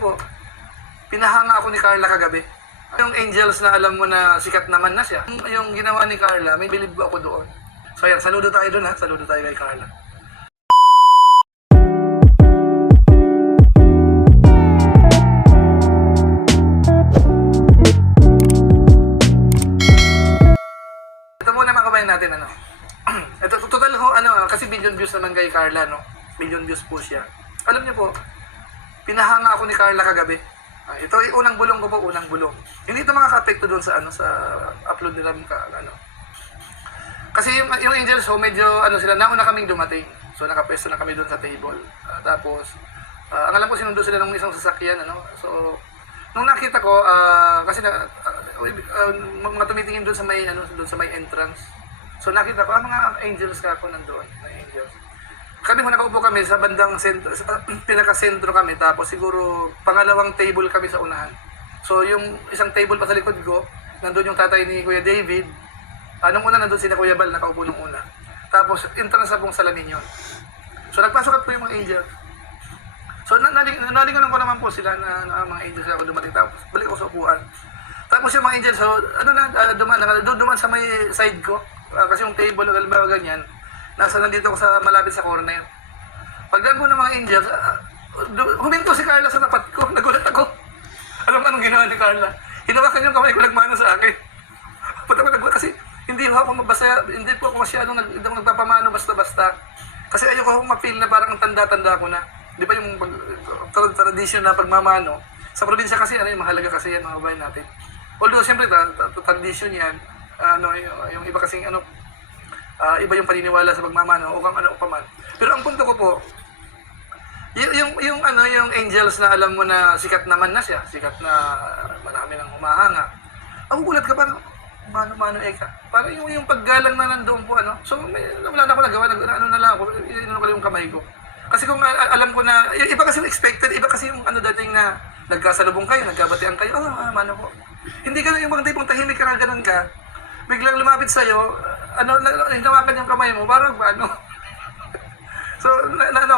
po, pinahanga ako ni Carla kagabi. Yung Angels na alam mo na sikat naman na siya. Yung ginawa ni Carla, may bilib ako doon. So yan, saludo tayo doon ha. Saludo tayo kay Carla. Ito muna mga kabayan natin, ano. Ito, total ho, kasi billion views naman kay Carla, no. Billion views po siya. Alam niyo po, pinahanga ako ni Carla kagabi. Ito ay unang bulong ko po, unang bulong. Hindi ito makaka-apekto doon sa sa upload nila Kasi yung Angels ho, medyo sila, nauna kaming dumating. So nakapwesto na kami doon sa table. Tapos ang alam ko sinundo sila ng isang sasakyan, So nung nakita ko kasi mga tumitingin doon sa may doon sa may entrance. So nakita ko mga Angels ka ako nandoon, mga Angels. Kami nakaupo kami sa bandang sentro, pinaka-sentro kami, tapos siguro pangalawang table kami sa unahan. So yung isang table pa sa likod ko, nandun yung tatay ni Kuya David. Nung una nandun si Kuya Bal, nakaupo nung una. Tapos entrance na pong salamin yun. So nagpasok po yung mga angels. So nalinganan ko naman po sila na mga angels ako dumating. Tapos balik ako sa upuan. Tapos yung mga angels, so duman sa may side ko. Kasi yung table, halimbawa ganyan, nandito ako sa malapit sa corner. Pagdating ko ng mga angels, huminto si Carla sa tapat ko. Nagulat ako. Alam mo anong ginawa ni Carla? Hinawakan yung kamay ko, nagmano sa akin. Pati ako nagulat kasi hindi po ako masyadong nagpapamano basta-basta. Kasi ayoko akong ma-feel na parang tanda-tanda ko na. Di ba yung tradition na pagmamano? Sa probinsya kasi, mahalaga kasi yan mga bayan natin. Although, siyempre, tradition yan. Yung iba kasing iba yung paniniwala sa pagmamano o kung ano pa man. Pero ang punto ko po, yung Angels na alam mo na sikat naman na siya, sikat na marami nang humahanga. Ang gulat ka parang, mano eka. Parang yung paggalang na nandoon po, So, wala na ako nagawa, na lang ako, ko yung kamay ko. Kasi kung alam ko na, iba kasi yung expected, iba kasi yung dating na nagkasalubong kayo, nagkabatian kayo, mano po. Hindi ka yung mga tipong tahimik ka, ganun ka. Biglang lumapit sa'yo, hinawakan yung kamay mo, parang So,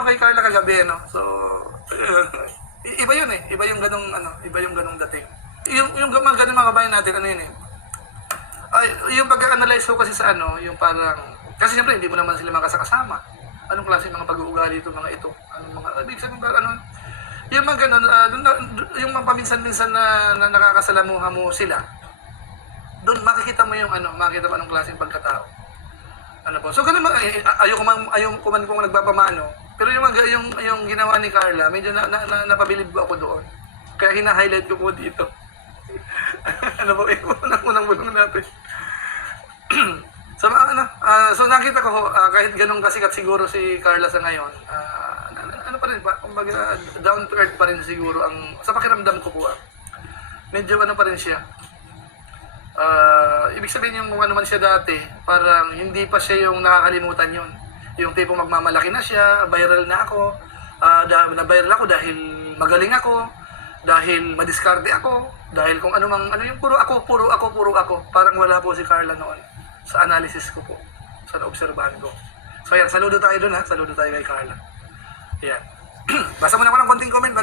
kay Carla kagabi, So, iba yun iba yung ganong dating. Yung mga ganun mga kabayan natin, yung pag-analyze ko kasi sa yung parang, kasi siyempre hindi mo naman sila makasakasama. Anong klase mga pag-uugali ito, mga ito? Ibig sabihin ba, yung mga ganun, yung mga paminsan-minsan na nakakasalamuha mo sila, doon makikita mo makikita mo anong klaseng pagkatao. Po. So ganun ayoko man kung nagpapamano, pero yung ginawa ni Carla, medyo napabilib ako doon. Kaya hina-highlight ko po dito. Po, unang bulong natin. So nakita ko kahit ganun kasikat siguro si Carla sa ngayon, pa rin ba? Kumbaga down to earth pa rin siguro ang sa pakiramdam ko po. Medyo pa rin siya. Ibig sabihin yung ano man siya dati, parang hindi pa siya yung nakakalimutan yun. Yung tipong magmamalaki na siya, viral na ako, na-viral ako dahil magaling ako, dahil madiskarte ako, dahil kung ano yung puro ako. Parang wala po si Carla noon sa analysis ko po, sa naobserbahan ko. So yan, saludo tayo dun ha, saludo tayo kay Carla. Yan. Basa mo naman ng konting comment,